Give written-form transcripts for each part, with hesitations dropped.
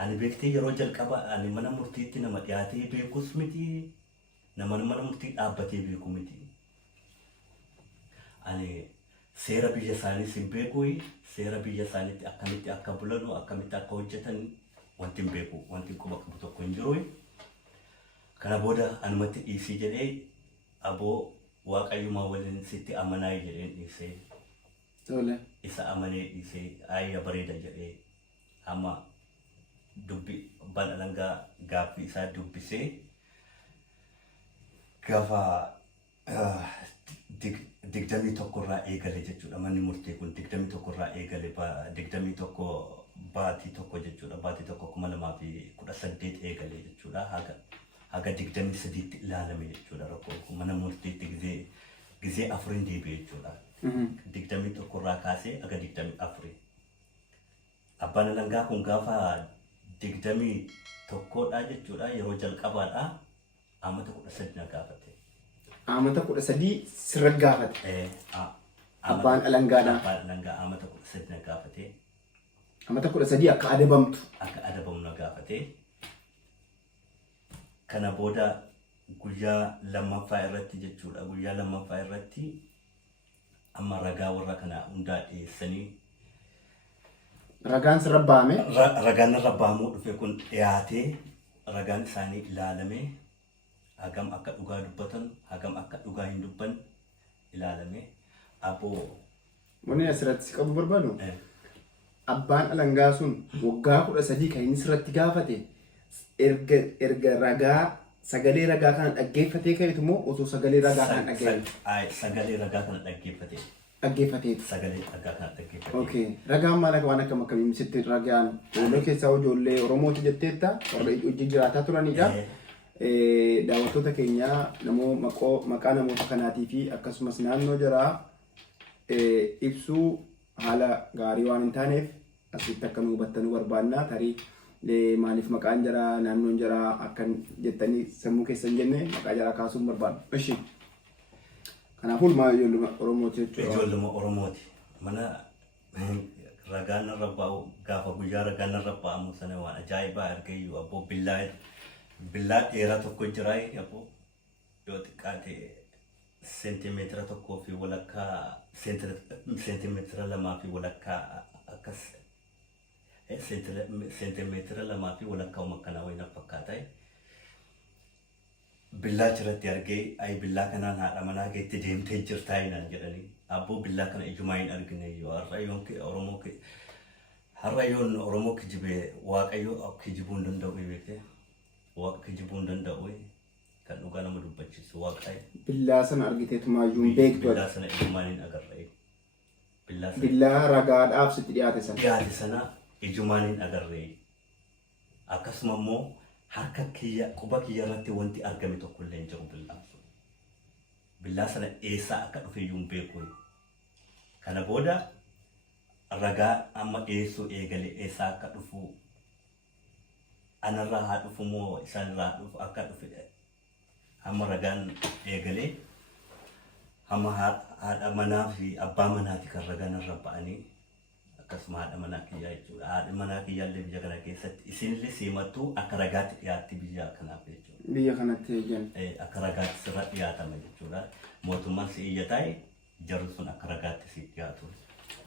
Ani beektee yeroo jalqaba ani mana murtiitti nama dhiyaatee beekus miti. Nama mana murtii dhaabbatee beeku miti. Ani seera biyya isaanii sin beeku. Seera biyya isaaniitti akkamitti akka bulanu akkamitti akka hojjetan wanti hin beeku. Wanti quba qabu tokko hin jiru. Kana booda anumatti dhiisii jedhee aboo waaqayyumaa waliin sitti amanaa jedheen dhiisee. Isa amanee dhiisee ayya bareeda jedhee amma dubbi bana langaa gaaffii isaa dubbisee gaafa 21 irraa eegale jechuudha. Manni murtii kun 21 irraa eegale 21 baatii tokko jechuudha. Baatii tokko 2018 eegale jechuudha. Haga 23tti ilaalame jechuudha. Rakkoo mana murtiitti gizee afurin deebi'e jechuudha. 21 irraa kaasee haga 24. Abbaan langaa kun gaafa 21dha jechuudha. Yeroo jalqabaadha amata 13 gaafate. Amata 13 sirra gaafate. Abbaan alangaadha. Abbaan alangaa amata 13 gaafate. Amata 13 akka adabamtu. Akka adabamnu gaafate. Kana booda guyyaa lammaffaa irratti jechuudha. Guyyaa lammaffaa irratti amma ragaa warra kana hundaa dhiyeessanii. Ragaan sirra baame. Ragaan irra baamuu dhufe kun dhiyaatee ragaan isaanii ilaalame. Hagam akka dhugaa dubbatan, hagam akka dhugaa hin dubban ilaalame. Aboo. Wanni asirratti si qabu barbaadu. Abbaan alangaa sun waggaa 13 kan inni sirratti gaafate. Erga ragaa sagalee ragaa kana dhaggeeffatee ka'eetu moo osoo sagalee ragaa kana dhaggeeffate? Sagalee ragaa kana dhaggeeffate. Dhaggeeffateeti. Sagalee ragaa kana dhaggeeffate. Okay. Ragaan maal akka waan akkam akkamii sitti ragaan ijoollee keessaa ijoollee Oromooti jetteetta warra hojii jiraataa turanidha. Daawwattoota keenya maqaa namoota kanaatii fi akkasumas naannoo jiraa ibsuu haala gaarii waan hin taaneef asitti akka nu hubattanuu barbaannaa tarii maaliif maqaan jaraa naannoon jaraa akkan jettanii sammuu keessan jenne maqaa jaraa kaasuun barbaadu. Ishi. Kanaafuu maal ijoolluma Oromooti jechuudha. Ijoolluma Oromooti. Mana ragaan irra ba'u gaafa guyyaa ragaan irra ba'amu sana waan ajaa'ibaa argayyuu abboo billaa dheeraa tokko jiraa abboo yoo xiqqaate seentimeetira tokkoo fi walakkaa seentimeetira lamaa fi walakkaa akkas seentimeetira lamaa fi walakkaa makkanaa wayina fakkaata. Billaa jiratti argee ay billaa kanaan haadha manaa keetti deemtee jirtaa hinaan jedhanii abboo billaa kana ijumaa hin argine yoo har'ayyoon Oromoo kijibee waaqayyoo kijibuu hin danda'u beekte waaqa kijibuu hin danda'u kan dhugaa nama dubbachiisu waaqayyo. Billaa sana argiteetuma iyyuu beektu. Billaa sana ijumaan hin agarre. Billaa ragaadhaaf sitti dhiyaate sana. Dhiyaate sana ijumaan hin agarre. Akkasuma immoo harka kiyya quba kiyya irratti wanti argame tokko illee hin jiru billaan sun. Billaa sana eessaa akka dhufe iyyuu hin beeku. Kana booda ragaa amma dhiyeessuu eegale eessaa akka dhufu anarraa haa dhufu moo isaanirraa dhufu akka dhufe amma ragaan eegale amma haadha manaa fi abbaa manaati kan ragaan irra ba'anii akkasuma haadha manaa kiyyaa jechuudha. Haadha manaa kiyyaallee biyya kana keessatti isinillee simattuu akka ragaatti dhiyaatti biyya kanaaf jechuudha. Biyya kanatti eegan. Akka ragaatti sirra dhiyaatama jechuudha. Mootummaan si iyyataa'e jarri sun akka ragaatti si dhiyaatu.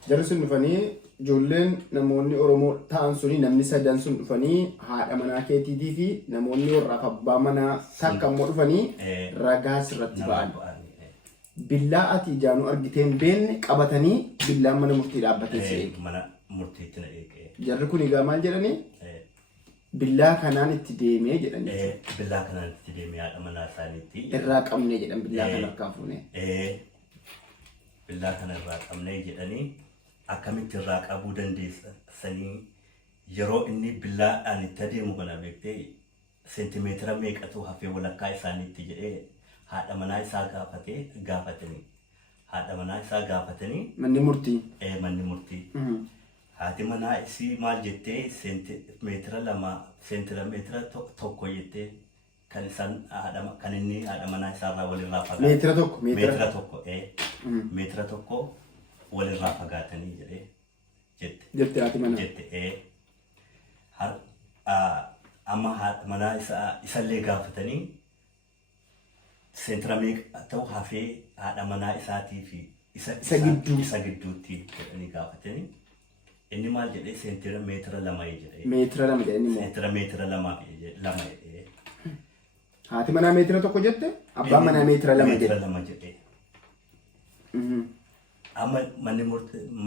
Jarri sun dhufanii ijoolleen namoonni Oromoo ta'an suni namni sadan sun dhufanii haadha manaa keetiitii fi namoonni warraaf abbaa manaa takka immoo dhufanii ragaa sirratti ba'an. Billaa ati ijaanuu argiteen beenne qabatanii billaan mana murtii dhaabbatee si eege. Mana murtiitti na eege. Jarri kun egaa maal jedhanii? Billaa kanaan itti deemee jedhanii. Billaa kanaan itti deemee haadha manaa isaaniitti. Irraa qabnee jedhan billaa kana harkaa fuunee. Billaa kana irraa qabnee jedhanii akkamitti irraa qabuu dandeessanii yeroo inni billaadhaan itti adeemu kana beektee seentimeetira meeqatu hafee walakkaa isaaniitti jedhee haadha manaa isaa gaafatanii haadha manaa isaa gaafatanii manni murtii manni murtii haati manaa isii maal jettee seentimeetira tokko jettee kan isaan kan inni haadha manaa isaarraa walirraa fagaatan meetira tokko walirraa fagaatanii jedhee jette haati manaa jette amma haadha manaa isallee gaafatanii seentira meeqa ta'u hafee haadha manaa isaatii fi isa gidduutti jedhanii gaafatanii inni maal jedhee seentira meetira 2 jedhee. Meetira 2 jedhanii moo? Seentira meetira 2 jedhee. Haati manaa meetira 1 jette, abbaan manaa meetira 2 jedhe. Meetira 2 jedhee. Amma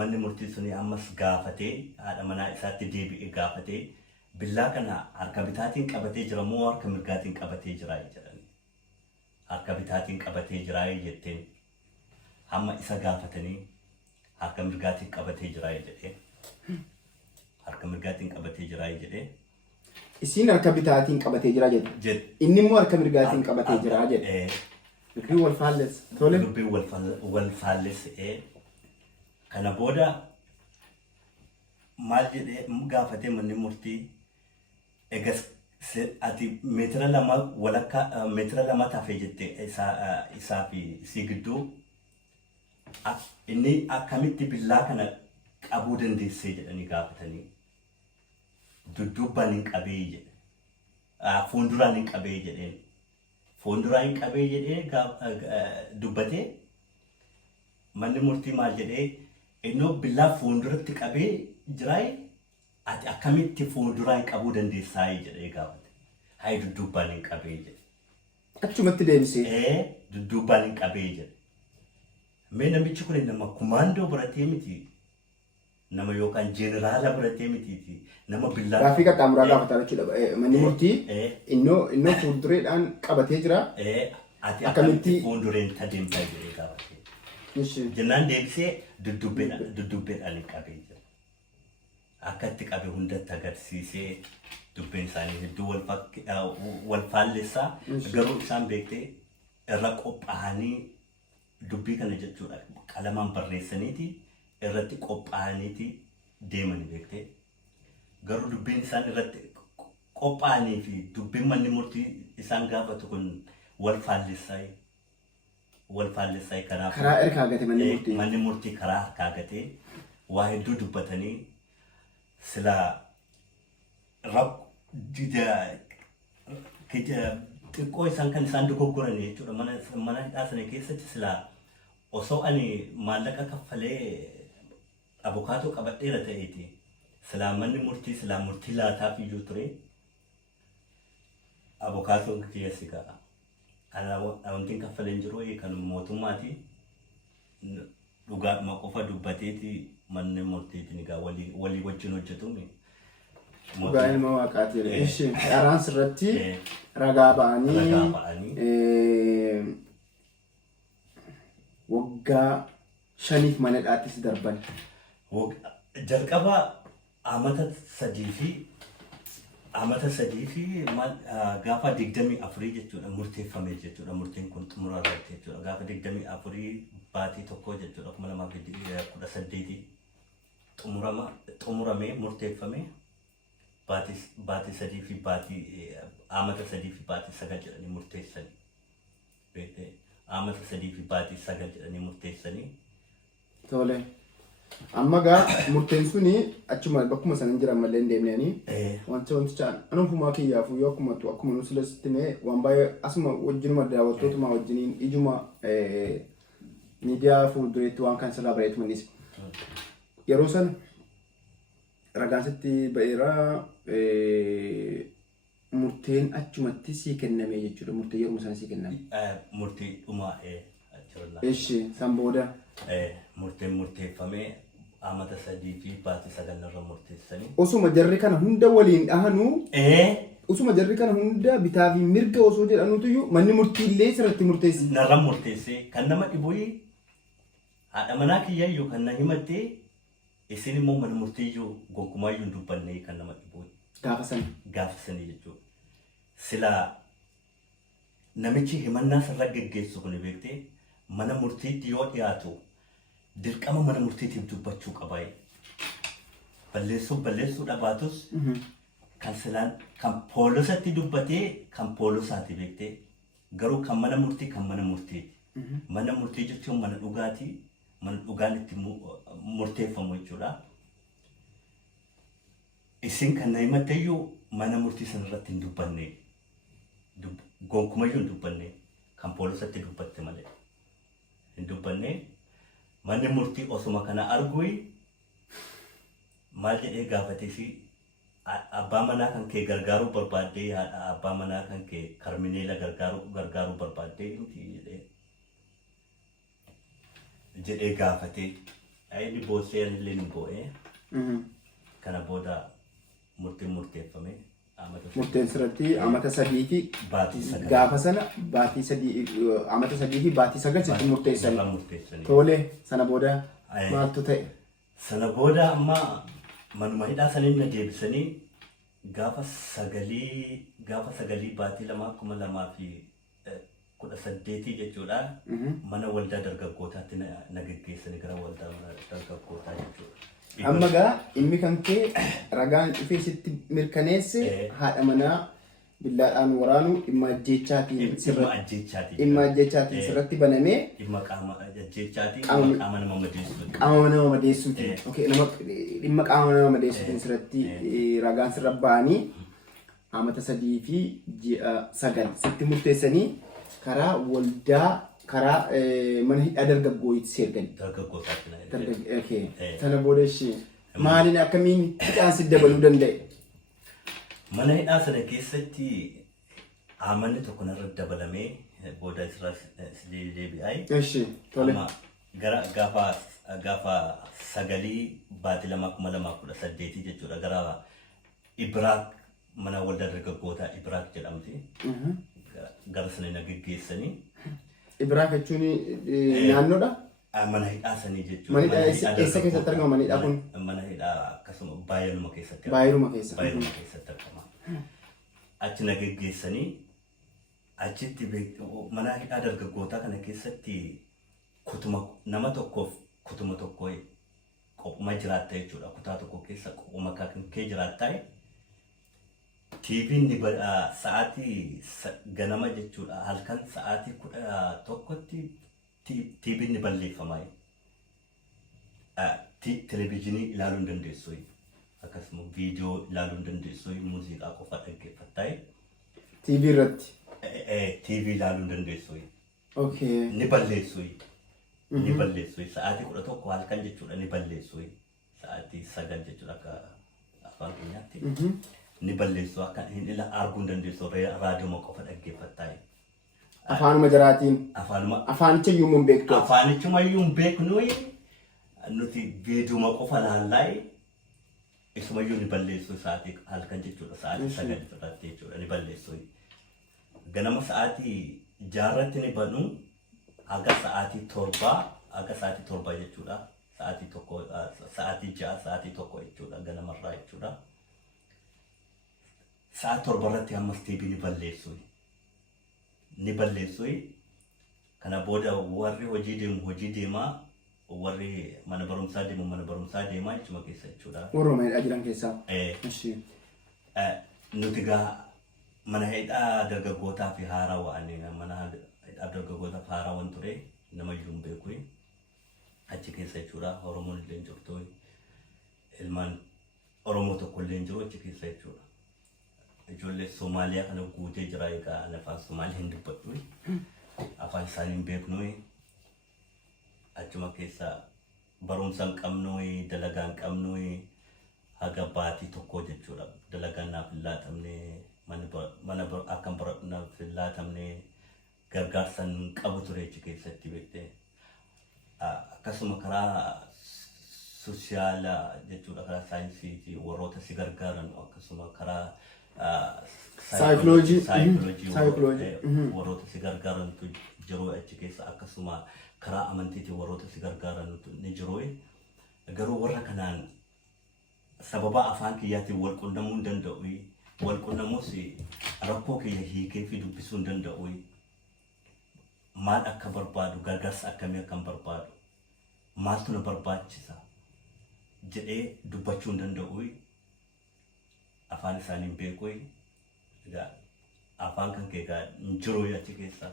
manni murtii suni ammas gaafatee haadha manaa isaatti deebi'ee gaafatee billaa kana harka bitaatiin qabatee jira moo harka mirgaatiin qabatee jira jedhani. Harka bitaatiin qabatee jira jetteen amma isa gaafatanii harka mirgaatiin qabatee jira jedhee. Harka mirgaatiin qabatee jira jedhee. Isiin harka bitaatiin qabatee jira jedhe. Inni immoo harka mirgaatiin qabatee jira jedhe. Dubbiin wal faallessa. Tole. Dubbiin wal faallessa. Kana booda maal jedhee gaafatee manni murtii egas ati meetira 2 walakkaa meetira 2 taafee jettee isaa fi isii gidduu inni akkamitti billaa kana qabuu dandeessee jedhanii gaafatanii dudduubbaan hin qabee jedhe. Fuulduraan hin qabee jedheen. Fuulduraan hin qabee jedhee dubbatee manni murtii maal jedhee innoo billaa fuulduratti qabee jiraay ati akkamitti fuulduraan qabuu dandeessaa jedhee gaafate. Hayi dudduubbaan hin qabee jedhe. Achumatti deebisee. Dudduubbaan hin qabee jedhe. Mee namichi kun nama kumaandoo biratee miti. Nama yookaan jeeneraala biratee miti. Nama billaa. Raafii qaxxaamuraa gaafataa jechuudha. Manni murtii innoo fuuldureedhaan qabatee jira. Ati akkamitti fuuldureen tadeemtaa jedhee gaafate. Jennaan deebisee dudduubbeedhaan hin qabee jira. Akka itti qabe hundatti agarsiisee dubbeen isaanii hedduu wal faallessaa garuu isaan beektee irra qophaa'anii dubbii kana jechuudha qalamaan barreessaniiti irratti qophaa'aniiti deemani beektee garuu dubbiin isaan irratti qophaa'anii fi dubbiin manni murtii isaan gaafatu kun wal faallessaa. Kanaaf karaa harkaa gate manni murtii karaa harkaa gatee waa hedduu dubbatanii sila xiqqoo isaan kan isaan dogoggoran jechuudha mana hidhaa sana keessatti sila osoo ani maallaqa kaffalee abukaatoo qabadheera ta'eeti sila manni murtii sila murtii laataaf iyyuu ture abukaatoon kiyyaasi ga'a. Wantiin kaffaleen jiru kan mootummaati dhugaadhuma qofa dubbateeti manni murtiitiin egaa walii wajjin hojjetuun. Dhugaa ilma waaqaati. Ishi qaraan sirratti ragaa ba'anii waggaa 5 mana hidhaattis darban. Jalqaba amata 3 fi gaafa 24 jechuudha murteeffame jechuudha murtiin kun xumura irratti jechuudha gaafa 24 baatii tokko jechuudha 2018 xumuramee murteeffame baatii 3 fi amata 3 fi baatii 9 jedhanii murteessanii amata 3 fi baatii 9 jedhanii murteessanii. Tole. Amma gaa murteen suni achuma bakkuma sanan jiran malee hin deemnanii wanticha anufumaa kiyyaafuu yoo akkuma nu silasitti mee waan baay'ee asuma wajjinuma daawwattootuma wajjiniin ijuma miidiyaa fuuldureetti waan kan sirraa bareetu manis yeroo sana ragaansitti ba'eera murteen achumatti sii kenname jechuudha murtee yeroo sana sii kenname. Murtii dhumaa Ishi san booda. Murteen murteeffamee amata 3 fi baatii 9 irra murteessanii. Osuma jarri kana hunda waliin dhahanuu. Osuma jarri kana hunda bitaa fi mirga osoo jedhanuutu manni murtii illee sirratti murteessi. Narra murteessee kan nama dhibuyi haadha manaa kiyyayyuu kan na himattee isin immoo mana murtiiyyuu gonkumaayyuu hin dubbanne kan nama dhibuyi. Gaafa sanii jechuudha. Silaa namichi himannaa sirra geggeessu kun beektee mana murtiitti yoo dhiyaatu dirqama mana murtiitiif dubbachuu qaba. Balleessuu dhabaatus kan silaan kan poolisatti dubbatee kan poolisaati beektee garuu kan mana murtiiti. Mana murtii jechuun mana dhugaatii mana dhugaan itti murteeffamu jechuudha. isin kan na himattayyuu mana murtii sanarratti hin dubbanne. Gonkumayyuu hin dubbanne. Kan poolisatti dubbatte malee. Hin dubbanne. Manni murtii osuma kana argui maal jedhee gaafatee fi abbaa manaa kan kee gargaaruu barbaaddee abbaa manaa kan kee Karmineela gargaaruu barbaaddee miti jedhee gaafatee inni boossee illee ni boo'ee kana booda murtiin murteeffame. Murteen sirratti amata sadii fi gaafa sana baatii sadii amata sadii fi baatii sagal sitti murteessan. Tole sana booda maaltu ta'e? Sana booda amma manuma hidhaa sanii na deebisanii gaafa sagalii baatii 2018 jechuudha. Mana waldaa dargaggootaatti na geggeessanii gara waldaa dargaggootaa jechuudha. Amma gaa inni kan kee ragaan dhufee sitti mirkaneesse haadha manaa billaadhaan waraanu dhimma ajjeechaatiin sirratti banamee dhimma qaama ajjeechaatiin qaama nama madeessuuti. Qaama nama madeessuuti. Okay, dhimma qaama nama madeessuutiin sirratti ragaan sirra ba'anii amata 3 fi ji'a 9 sitti murteessanii karaa waldaa karaa mana hidhaa dargaggootti seergani. Dargaggootaatti. Okay. Sana booda ishee maaliin akkamiin hidhaan si dabaluu danda'e? Mana hidhaa sana keessatti amanni tokko narra dabalamee booda isirraa deebi'ee. Ishee tole. Gara gaafa sagalii baatii 2018 jechuudha gara Ibiraak mana waldaa dargaggootaa Ibiraak jedhamti. Gara sana na geggeessanii. Ibiraak jechuun naannoodha? Mana hidhaa sanii jechuudha. Mana hidhaa eessa keessatti argama manni hidhaa kun? Mana hidhaa akkasuma baay'inuma keessatti. Baay'inuma keessatti argama. Achi na geggeessanii achitti mana hidhaa dargaggootaa kana keessatti nama tokkoof kutuma tokko qophuma jiraatta jechuudha. Kutaa tokko keessa qophuma kan kee jiraatta. TV'n sa'aatii ganama jechuudha. Halkan sa'aatii 11tti TV'n ni balleeffama. Televizyinii ilaaluu hin dandeessu. Akkasuma viidiyoo ilaaluu hin dandeessu. Muuziqaa qofa dhaggeeffatta. TV irratti? TV ilaaluu hin dandeessu. Okay. Ni balleessu. Ni balleessu. Sa'aatii 11 halkan jechuudha ni balleessu. Sa'aatii 9 jechuudha akka afaan keenyaatti. Ni balleessu akka hin arguu hin dandeessu. Raadiyoo qofa dhaggeeffatta. Afaanuma jiraatiin. Afaanicha iyyuu hin beektu. Afaanichuma iyyuu hin beeknu nuti viidiyoo qofa laallaa isuma iyyuu ni balleessu sa'aatii halkan jechuudha. Sa'aatii 9 irratti jechuudha ni balleessu. Ganama sa'aatii 6 ni banu haga sa'aatii 7 jechuudha. Sa'aatii 6 sa'aatii 1 jechuudha ganamarraa jechuudha. Sa'aatii 7 irratti ammas TV ni balleessu. Ni balleessu. Kana booda warri hojii deemaa warri mana barumsaa deemaa jechuudha keessa jechuudha. Warra mana hidhaa jiran keessaa. Nuti gaa mana hidhaa dargaggootaa fi haaraa wa'anii mana hidhaa dargaggootaaf haaraa waan ture nama iyyuu hin beeku. Achi keessa jechuudha. Oromoon illee jirtu. Ilmaan Oromoo tokko illee jiru achi keessa jechuudha. Ijoollee Somaaliyaa kana guutee jira egaa afaan Somaalii hin dubbadhu. Afaan isaanii hin beeknu. Achuma keessa barumsa hin qabnu, dalagaa hin qabnu, haga baatii tokko jechuudha. Dalagaan naaf hin laatamne, mana akka naaf hin laatamne, gargaarsa hin qabu ture achi keessatti beektee. Akkasuma karaa soosiyaalaa jechuudha karaa saayinsii warroota si gargaaran akkasuma karaa saayikooloojii warroota si gargaarantu jiru achi keessa akkasuma karaa amantiitiin warroota si gargaarantu ni jiru. Garuu warra kanaan sababa afaan kiyyaatiin wal qunnamuu hin danda'u. Wal qunnamuus rakkoo kiyya hiikee fi dubbisuu hin danda'u. Maal akka barbaadu gargaarsa akkamii akkan barbaadu maaltu na barbaachisa jedhee dubbachuu hin danda'u. Afaan isaanii hin beeku. Afaan kan kee hin jiru achi keessa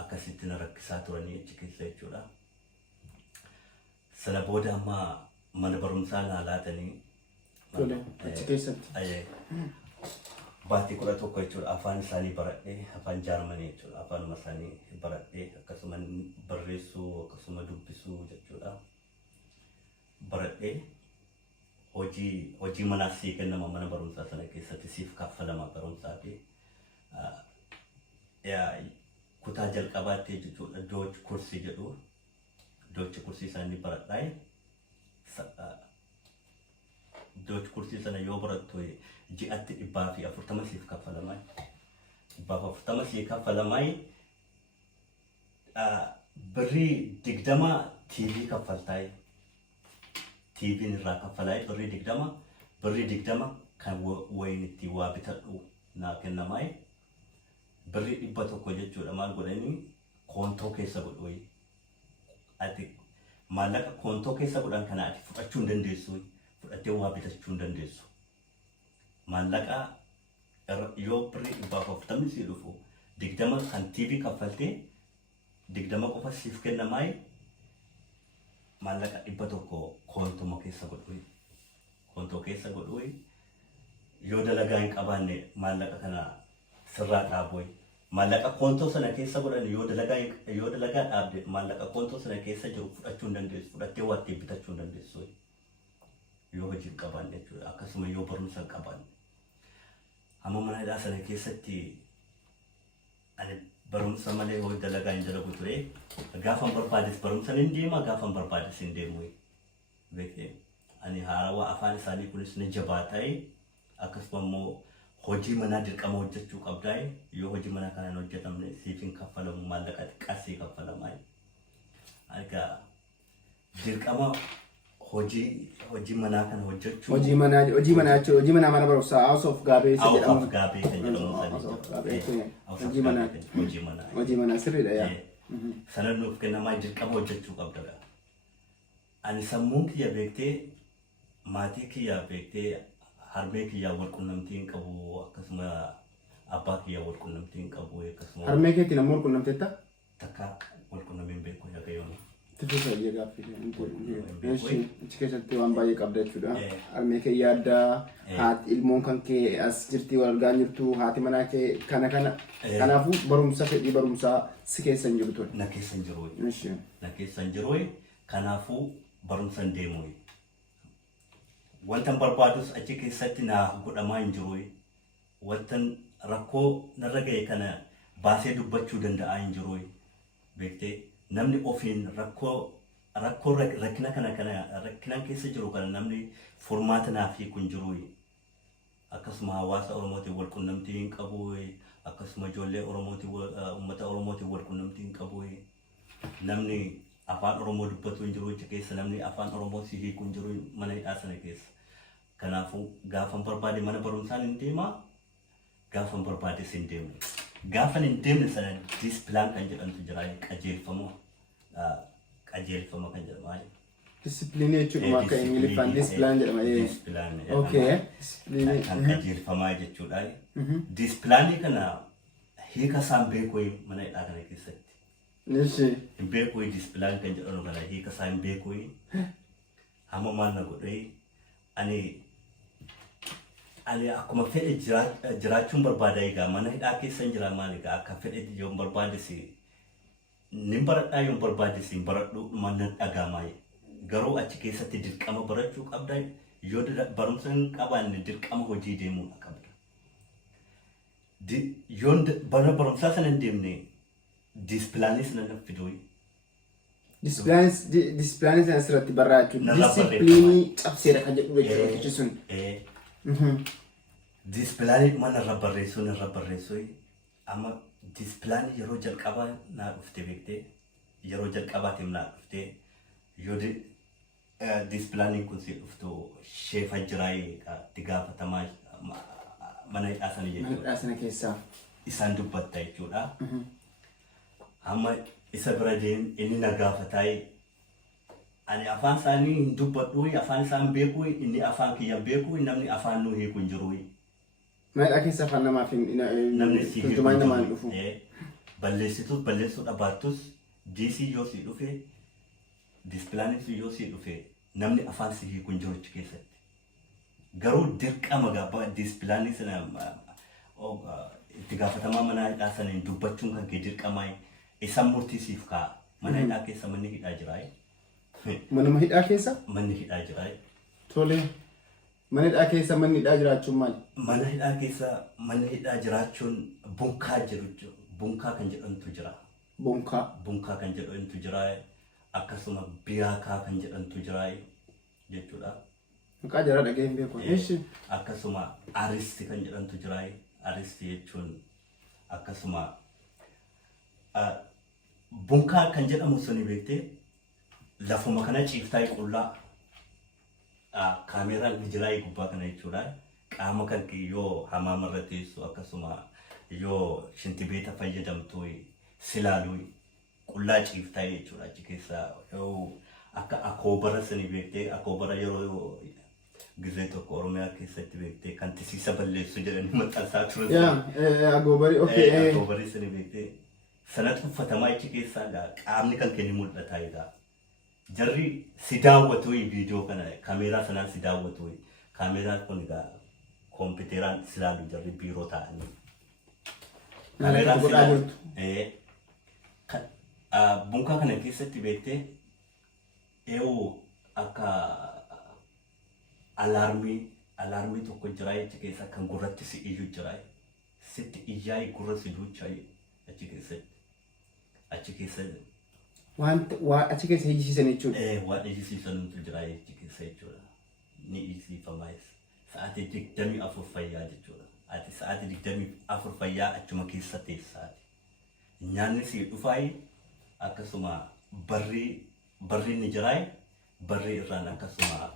akkasitti na rakkisaa turanii achi keessa jechuudha. Sana booda amma mana barumsaa naa laatanii Tole, achi keessatti. Baatii 11 jechuudha afaan isaanii baradhee afaan Jaarmanii jechuudha afaanuma isaanii baradhee akkasuma barreessuu akkasuma dubbisuu jechuudha baradhee hojii manaas sii kennama mana barumsaa sana keessatti siif kaffalama barumsaa fi kutaa jalqabaatti jechuudha Dooch kursii jedhu Dooch kursii isaanii baradhaa'e Dooch kursii sana yoo barattu ji'atti 140 siif kaffalama 140 siif kaffalama birrii 20 TV kaffaltaa TV irraa kaffalaa birrii 20 kan wayinitti waa bitadhu naa kennamaa birrii 100 jechuudha maal godhanii koontoo keessa godhu ati maallaqa koontoo keessa godhan kana ati fudhachuu hin dandeessu fudhattee waa bitachuu hin dandeessu maallaqa yoo birrii 140 si dhufu 20 kan TV kaffaltee 20 qofa siif kennamaa maallaqa 100 koontoo keessa godhu yoo dalagaa hin qabaanne maallaqa kana sirraa dhaabu maallaqa koontoo sana keessa godhan yoo dalagaa dhaabde maallaqa koontoo sana keessa jiru fudhachuu hin dandeessu fudhattee waa ittiin bitachuu hin dandeessu yoo hojii qabaanne jechuudha akkasuma yoo barumsa qabaanne amma mana hidhaa sana keessatti ani barumsa malee hojii dalagaa hin dalagu ture gaafan barbaades barumsa hin deema gaafan barbaades hin deemu beekte ani haarawaa afaan isaanii kunis ni jabaataa akkasuma immoo hojii manaa dirqama hojjechuu qabdaa yoo hojii manaa kanaan hojjetamne siif hin kaffalamu maallaqa xiqqaasii kaffalamaa argaa dirqama hojii manaa kana hojjechuu hojii manaa mana barumsaa House of Gaabee isa jedhamu House of Gaabee kan jedhamu hojii manaa sirriidha yaa sana nuuf kennamaa dirqama hojjechuu qabda ani sammuun kiyya beektee maatii kiyya beektee harmee kiyya wal qunnamtiin qabu akkasuma abbaa kiyya wal qunnamtiin qabu akkasuma harmee keetiin ammoo wal qunnamteetta takka wal qunnameen beeku yagayoon Tifisa iya gaaffii achi keessatti waan baay'ee qabda jechuudha harmee kee yaaddaa haati ilmoon kan kee as jirti wal argaa jirtu haati manaa kee kanaafuu barumsa fedhii barumsaa si keessa hin jiru ture na keessa hin jiru kanaafuu barumsa hin deemu wantan barbaadus achi keessatti na godhamaa hin jiru wantan rakkoo narra ga'e kana baasee dubbachuu danda'aa hin jiru beektee namni ofiin rakkoo rakkina rakkinaan keessa jiru kana namni furmaata naaf kun jiru akkasuma hawaasa Oromootiin wal qunnamtii hin qabu akkasuma ijoollee Oromootiin uummata Oromootiin wal qunnamtii hin qabu namni afaan Oromoo dubbatu hin jiru keessa namni afaan Oromoo si hiiku hin jiru mana hidhaa sana keessa kanaafuu gaafan barbaade mana barumsaan hin deema gaafan barbaade sin deemu gaafan hin deemne sana displaan kan jedhamtu jira qajeelfama kan jedhama disiplinii jechuudha akka Ingiliffaan displaan jedhama displaan okay kan qajeelfamaa jechuudha displaanii kana hiika isaan beekuu mana hidhaa kana keessatti hin beekuu displaan kan jedhamu kana hiika isaan hin beekuu hamma maal na godhee ani akkuma fedhe jiraachuun barbaada egaa mana hidhaa keessa hin jira maal egaa akka fedhe yoo barbaadesi nin baradhaa yoo barbaadesi hin baradhu mana dhagamaa garuu achi keessatti dirqama barachuu qabda yoo barumsa hin qabaanne dirqama hojii deemuu qabda yoo barumsaa sana hin deemne dispilaanis nan fiduu disipiliinii sana asirratti barreeffachuu disipiliinii cabseera kan jedhu jechuudha sun disipiliinii mana irra barreessuu amma disipiliinii yeroo jalqabaa naa dhufte beektee yeroo jalqabaatiif naa dhufte yoo disipiliiniin kun si dhuftu sheefa jiraayee itti gaafatamaa mana hidhaa sana jechuudha keessaa isaan dubbatta jechuudha amma isa bira inni na gaafataa ani afaan isaanii hin dubbadhu afaan isaan beeku inni afaan kiyya beeku namni afaan nuu hiiku hin jiru mana keessa afaan namaaf namni si hiiku namaan dhufu balleessuu dhabaattus diisii yoo si dhufe disipiliinii yoo si dhufe namni afaan si hiiku hin jiru keessatti garuu dirqama gaba dispilaanii sana itti gaafatamaa mana hidhaa saniin dubbachuun kan kee dirqamaa isa murtiisiif kaa mana hidhaa keessa manni hidhaa jiraa. Manuma hidhaa keessa? Manni hidhaa jiraa. Tole. Mana hidhaa keessa manni hidhaa jiraachuun maali? Mana hidhaa keessa manni hidhaa jiraachuun bunkaa jiru. Bunkaa kan jedhamtu jira. Bunkaa? Bunkaa kan jedhamtu jira. Akkasuma biyaakaa kan jedhamtu jira jechuudha. Maqaa jara dhageen beeku. Eeshi. Akkasuma aristi kan jedhamtu jira. Aristi jechuun akkasuma bunkaa kan jedhamu suni beektee lafuma kana ciiftaa qullaa kaameraan jiraa gubbaa kana jechuudha. Qaama kan yoo hamaama irra teessu akkasuma yoo shintibeeta fayyadamtu silaaluu qullaa ciiftaa jechuudha. Achi keessa yoo akka akoobara sani beektee akoobara yeroo gizee tokko Oromiyaa keessatti beektee kan tisiisa balleessu jedhanii maxxansaa turan. Akoobari okay. Akoobari sani beektee sanatti uffatamaa achi keessaa qaamni kan kenni mul'ataa egaa. Jarri si daawwatu viidiyoo kana kaameeraa sanaan si daawwatu. Kaameeraan kun egaa kompiitaraan silaalu jarri biiroo ta'anii. Kaameeraan silaalu. Bunkaa kana keessatti beektee akka alaarmii tokko jira achi keessa kan gurratti si iyyu jira. Sitti iyyaa gurra si duuchaa achi keessa. Waan achi keessa ijjisiisan jechuudha. Waan ijjisiisantu jira achi keessa jechuudha. Ni ijjisiifamaa sa'aatii 24 fayyaa jechuudha. Ati sa'aatii 24 fayyaa achuma keessa teessaati. Nyaanni si dhufaa akkasuma barri ni jiraa. Barri irraan akkasuma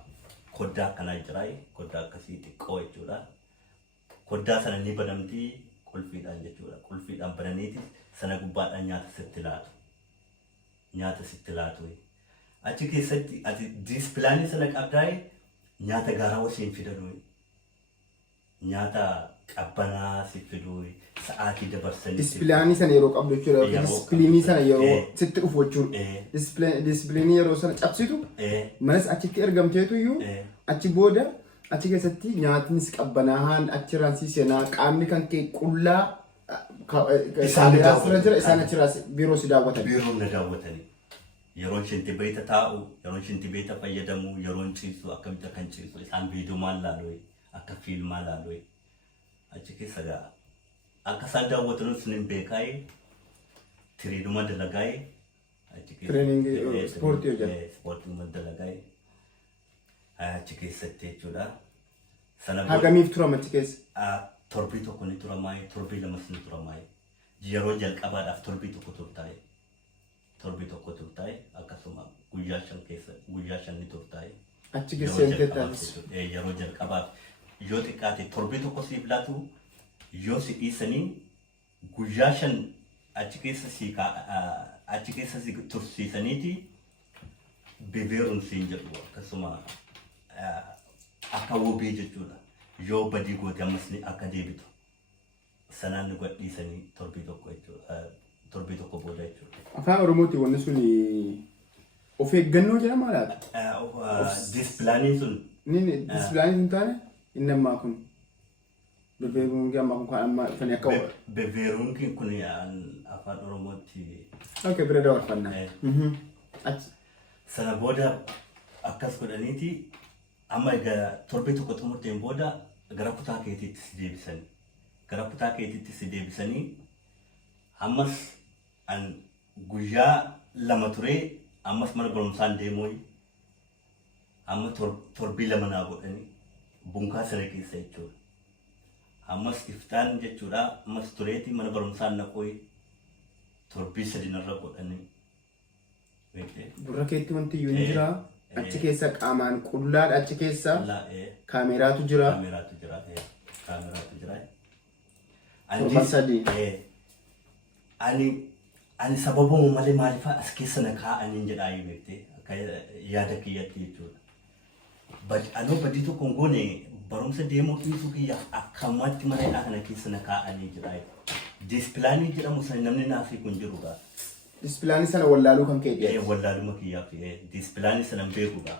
koddaa akkanaa jiraa. Koddaa akkasii xiqqoo jechuudha. Koddaa sana ni banamtii qulfiidhaan jechuudha. Qulfiidhaan bananiiti sana gubbaadhaan nyaata sitti laatu. Achi keessatti ati dispilaanii sana qabdaa nyaata gaaraa wasiin fidanu. Nyaata qabbanaa si fiduu sa'aatii dabarsanii. Dispilaanii sana yeroo qabdu jechuudha. Dispiliinii sana yeroo sitti dhufu jechuudha. Dispiliinii yeroo sana cabsitu manas achitti ergamteetu iyyuu achi booda achi keessatti nyaatnis qabbanaa'aan achirraan si seenaa qaamni kan kee qullaa kaameeraa sirra jira isaan achirraas biiroo si daawwatan. Biiroo na daawwatanii. Yeroon shintibeeta taa'u, yeroon shintibeeta fayyadamu, yeroon ciisu akkamitti kan ciisu isaan viidiyoomaan laaluu akka fiilmaa laaluu achi keessa gaa akka isaan daawwatan sun hin beekaa'e tiriiduma dalagaa'e achi keessa. Tireeningii ispoortii hojjeta. Ispoortiidhuma dalagaa'e achi keessatti jechuudha. Hagamiif turama achi keessa? Torbii tokko ni turamaa, torbii lamas ni turamaa. Yeroo jalqabaadhaaf torbii tokko turtaa'e. Torbii tokko turtaa'e akkasuma guyyaa 5 ni turtaa'e. Achi keessatti yeroo jalqabaaf yoo xiqqaate torbii tokko siif laatu yoo si dhiisanii guyyaa 5 achi keessa si tursiisaniiti bebeeruun siin jedhu akkasuma akka wobii jechuudha. Yoo badii goote ammas akka deebitu sanaan nu gadhiisanii torbii tokko jechuudha. Torbii tokko booda jechuudha. Afaan Oromooti wanni sun of eeggannoo jedhama laata? Dispilaaniin sun. Dispilaaniin sun taane inni ammaa kun bebeeruungi ammaa kun kan ammaa dhufanii akka bebeeruungi kun afaan Oromootti. Okay, bira dabarfannaa. Sana booda akkas godhaniiti amma egaa torbii tokko xumurteen booda gara kutaa keetiitti si deebisanii. Gara kutaa keetiitti si deebisanii ammas guyyaa 2 turee ammas mana barumsaan deemuu amma torbii 2 naa godhanii bunkaa sana keessa jechuudha. Ammas iftaan jechuudha ammas tureeti mana barumsaan naquu torbii 3 narra godhanii. Gurra keetti wanti iyyuu ni jira. Achi keessa qaamaan qullaadha achi keessa kaameeraatu jira. Kaameeraatu jira. Torban 3. Ani sababuma malee maaliif as keessa na kaa'anii jedhaa beektee akka yaada kiyyatti jechuudha. Anoo badii tokko hin goone barumsa deemuu dhiisuu kiyya akkamatti mana hidhaa kana keessa na kaa'anii jedhaa. Dispilaanii jedhamu sana namni naafii kun jirudha. Dispilaanii sana wallaaluu kan kee dhiyaate. Wallaaluma kiyyaaf dispilaanii sana beekuudha.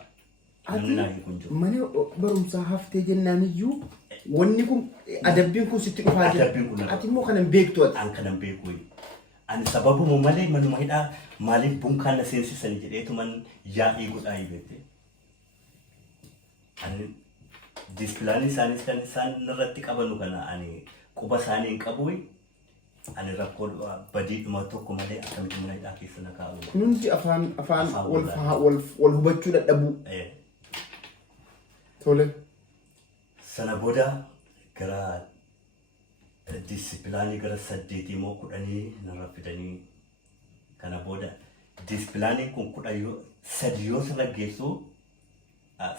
namni naa hiiku hin jiru. Mana barumsaa haftee jennaan iyyuu wanni kun adabbiin kun sitti dhufaa jira. Ati immoo kanan beektu ati. An kanan beeku. Ani sababuma malee manuma hidhaa maaliif bunkaan na seensisan jedheetuman yaa'ii godhaa hibeete. Ani diispilaanii isaanis kan isaan irratti qabanu kana ani quba isaanii hin qabu. Ani rakkoo badiidhuma tokko malee akkamitti mana hidhaa keessa na kaa'u. Kunuunsi afaan wal hubachuu dadhabuu. Tole. Sana booda gara diisipilaanii gara 8 moo 10 narra fidanii kana booda diisipilaanii kun 13 yoo sirra geessu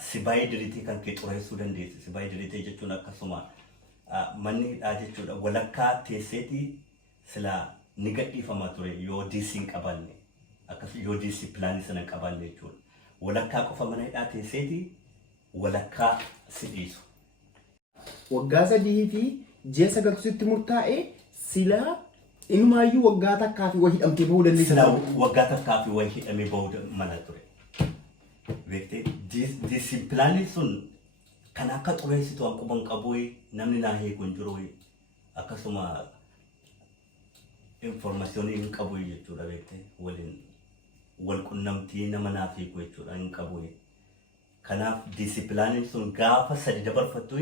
sibaayii diriitii kan kee xureessuu dandeessi. Sibaayii diriitii jechuun akkasuma manni hidhaa jechuudha walakkaa teesseetii sila ni gadhiifama ture yoo diisiin qabanne akkasuma yoo diisipilaanii sana qabanne jechuudha. Walakkaa qofa mana hidhaa teesseetii walakkaa si dhiisu. Waggaa 3 fi ji'a 9 sitti murtaa'e sila inumaayyuu waggaa takkaa fi wahii hidhamtee bahuu dandeessi. Sila waggaa takkaa fi wahii hidhamee bahuu mala ture. Beektee diisipilaanii sun kan akka xureessitu an quban qabu namni naa hiiku hin jiru akkasuma informaasyoonii hin qabu jechuudha beektee waliin wal qunnamtii nama naaf hiiku jechuudha hin qabu. Kanaaf diisipilaaniin sun gaafa 3 dabarfattu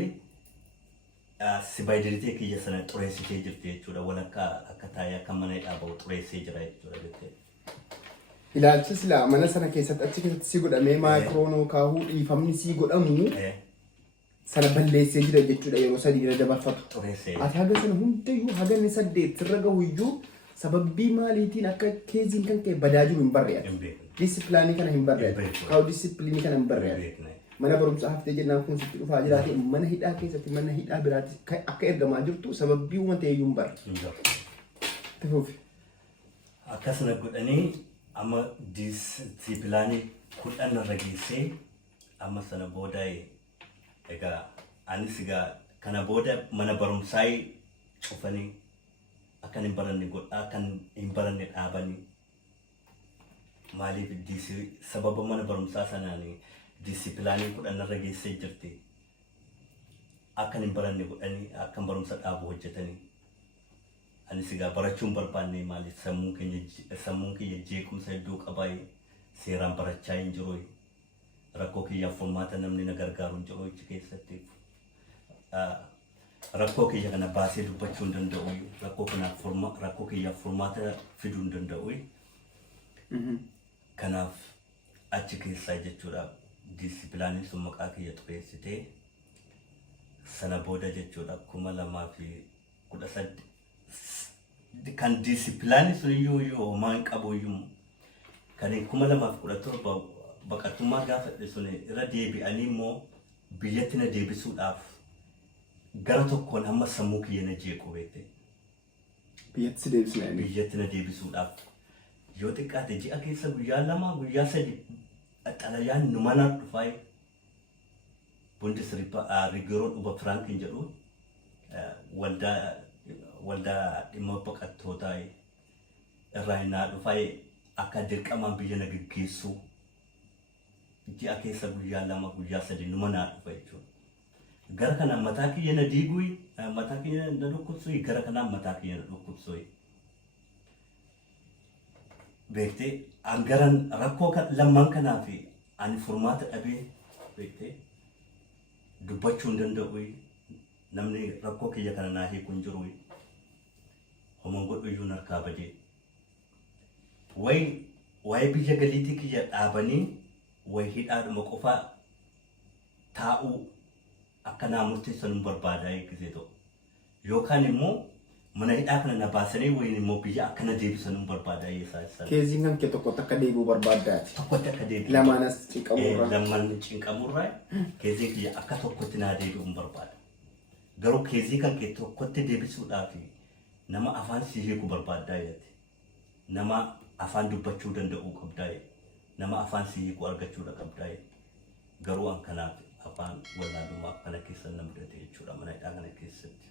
sibaayii diriitii kiyya sana xureessitee jirti jechuudha. Walakkaa akka taa'ee akka mana hidhaa bahu xureessee jira jechuudha beektee. Ilaalcha silaa mana sana keessatti achi keessatti si godhamee maayikroonoo kaahuu dhiifamni si godhamu sana balleessee jira jechuudha yeroo 3 dabarfatu. Ati haga sana hundayyuu haga inni 8 sirra gahu iyyuu sababbii maaliitiin akka keeziin kan kee badaa jiru hin barreeffatu. Diisipilaanii kana hin barreeffatu. Kaa'u diisipilinii kana hin barreeffatu. Mana barumsaa haftee jennaan kun sitti dhufaa jiraate mana hidhaa keessatti mana hidhaa biraatti akka ergamaa jirtu sababbii uumata iyyuu hin barre. Akkasuma godhanii amma diisipilaanii 10 irra geessee amma sana booda egaa anis egaa kana booda mana barumsaa cufanii akka hin baranne godhaa kan hin baranne dhaabanii maaliif sababa mana barumsaa sanaan diisipilaanii 10 irra geessee jirti akka hin baranne godhanii akka barumsa dhaabu hojjetanii. Anis egaa barachuun barbaanne maaliif sammuun kiyya jeequmsa hedduu qabaa seeraan barachaa hin jiru. Rakkoo kiyyaaf furmaata namni na gargaaru hin jiru achi keessatti. Rakkoo kiyya kana baasee dubbachuu hin danda'u. Rakkoo kiyyaaf furmaata fiduu hin danda'u. Kanaaf achi keessaa jechuudha diisipilaanii sun maqaa kiyya xureessitee sana booda jechuudha 2018 kan diisipilaanii sun iyyuu homaa hin qabu iyyuu kan 2017 baqattummaa gaafadhe sun irra deebi'anii immoo biyyatti na deebisuudhaaf gara tokkoon hamma sammuu kiyya na jeequ beekte. Biyyatti na deebisuudhaaf yoo xiqqaate ji'a keessa guyyaa 2 guyyaa 3 xalayaan nu mana dhufaa Bundesregierung über Franken jedhu waldaa dhimma baqattootaa irraa innaa dhufaa akka dirqamaan biyya na gaggeessu ji'a keessa guyyaa 2 guyyaa 3 nu mana dhufa jechuudha. Gara kanaan mataa kiyya na diiguu mataa kiyya na dhukkubsuu gara kanaan mataa kiyya na dhukkubsuu beektee angaran rakkoo lamman kanaaf ani furmaata dhabee beektee dubbachuu hin danda'u namni rakkoo kiyya kana naa hiiku hin jiru homaan godhu iyyuu narkaa badee waa'ee biyya galiitii kiyya dhaabanii waa'ee hidhaadhuma qofaa taa'uu akka naa murteessan hin barbaadaa eegisee ta'u yookaan immoo mana hidhaa kana na baasanii wayin immoo biyya akka na deebisan hin barbaadaa eessaa. Keeziin kan kee tokkotti akka deebi'u barbaaddaati. Tokkotti akka deebi'u. Lamaanas cinqamurraa. Lamaan cinqamurraa keeziin kiyya akka tokkotti naa deebi'u hin barbaada. Garuu keezii kan kee tokkotti deebisuudhaaf nama afaan si hiiku barbaaddaa jedhate. Nama afaan dubbachuu danda'uu qabdaa nama afaan si hiiku argachuudha qabdaa garuu an kanaaf afaan wallaalummaa kana keessa na mudate jechuudha mana hidhaa kana keessatti.